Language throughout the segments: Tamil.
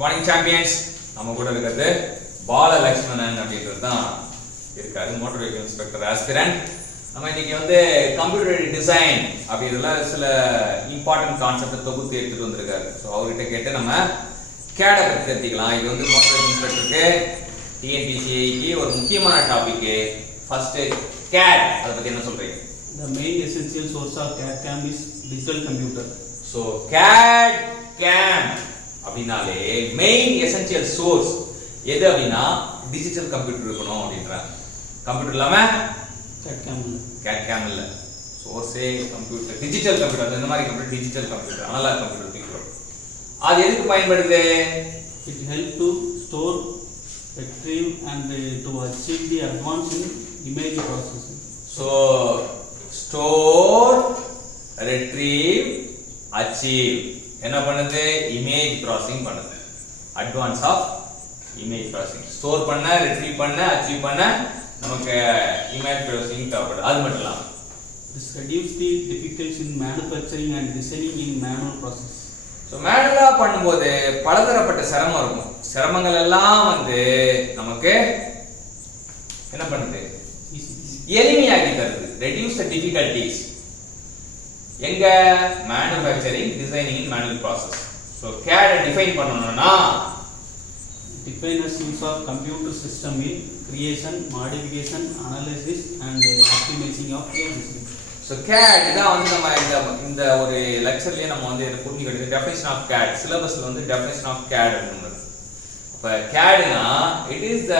Morning champions. நம்ம கூட இருக்கிறது பால லட்சுமணன் அப்படின்றது தான் இருக்காரு, மோட்டார் வெஹிக்கிள் இன்ஸ்பெக்டர் ஆஸ்பிரண்ட். நம்ம இன்னைக்கு கம்ப்யூட்டர் டிசைன் அப்படின்றதுல சில இம்பார்ட்டன்ட் கான்செப்ட் தொகுத்து எடுத்துட்டு வந்திருக்காரு. ஸோ அவர்கிட்ட கேட்டு நம்ம கேடை பற்றி தெரிஞ்சுக்கலாம். இது மோட்டார் வெஹிக்கிள் இன்ஸ்பெக்டருக்கு டிஎன்பிசிஐக்கு ஒரு முக்கியமான டாபிக். ஃபர்ஸ்ட் கேட், அதை பத்தி என்ன சொல்றீங்க? The main essential source of CAD/CAM is digital computer. So CAD/CAM அப்படினாலே மெயின் எசென்ஷியல் சோர்ஸ் எது அப்படின்னா டிஜிட்டல் கம்ப்யூட்டர் இருக்கணும் அப்படின்றாங்க. கம்ப்யூட்டர் இல்லாம CAD/CAM இல்ல. சோர்ஸே கம்ப்யூட்டர், டிஜிட்டல் கம்ப்யூட்டர். இந்த மாதிரி computer digital computer, analog computer திங்கிறோம். அது எதுக்கு பயன்படுது? It help to store, retrieve and to achieve the advance in image processing. So store, retrieve, achieve என்ன பண்ணுது? இமேஜ் ப்ராசஸிங் பண்ணுது. Advance of image processing. Store பண்ண, ரிட்ரீவ் பண்ண, அச்சீவ் பண்ண நமக்கு இமேஜ் ப்ராசஸிங் தேவைப்படுது. அது மட்டும் இல்லாம this reduce the difficulties in manufacturing and designing in manual process. So மேனுவலா பண்ணும்போது பலதரப்பட்ட சிரமம் இருக்கும். சிரமங்கள் எல்லாம் நமக்கு என்ன பண்ணுது? எளிமையாக்கி தருது. Reduce the difficulties. எங்க? Manufacturing, designing in manual process. So CAD define பண்ணணும்னா define as use of computer system in creation, modification, analysis and optimizing of a system. So CAD இதான் நம்ம இந்த ஒரு லெக்சர்லயே நம்ம புரிஞ்சுக்கிட்டு டெஃபினிஷன் ஆஃப் CAD சிலபஸ்ல டெஃபினிஷன் ஆஃப் CAD அப்படின்றது. அப்ப CADனா it is the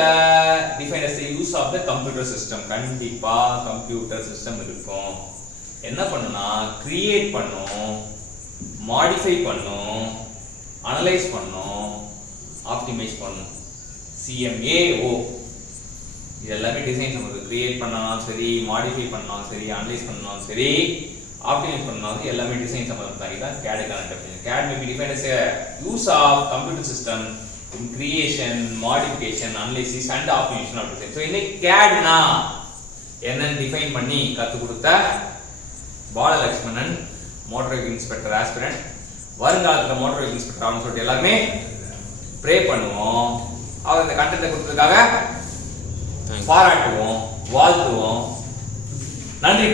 define as the use of the computer system. கண்டிப்பா கம்ப்யூட்டர் சிஸ்டம் இருக்கும். என்ன பண்ணுனா கிரியேட் பண்ணும், மாடிஃபை பண்ணும், அனலைஸ் பண்ணும், ஆப்டிமைஸ் பண்ணும். CMAO இது எல்லாமே டிசைன். நமக்கு கிரியேட் பண்ணாலும் சரி, மாடிஃபை பண்ணாலும் சரி, அனலைஸ் பண்ணாலும் சரி, ஆப்டிமைஸ் பண்ணாலும் எல்லாமே டிசைன் சம்பந்தம் தான். இதான் CAD-க்கான definition. CAD may be defined as a use of computer system in creation, modification, analysis and optimization of design. So இன்னைக்கு CAD-னா என்னன்னு டிஃபைன் பண்ணி கத்து கொடுத்த Bala Lakshmanan, motor vehicle inspector aspirant. வருங்காலத்துல மோட்டார் வெஹிக்கிள் இன்ஸ்பெக்டர் ஆகணும்னு சொல்லிட்டு எல்லாருமே ப்ரே பண்ணுவோம். அவர் இந்த கண்டென்ட்டை கொடுத்ததுக்காக பாராட்டுவோம், வாழ்த்துவோம். நன்றி.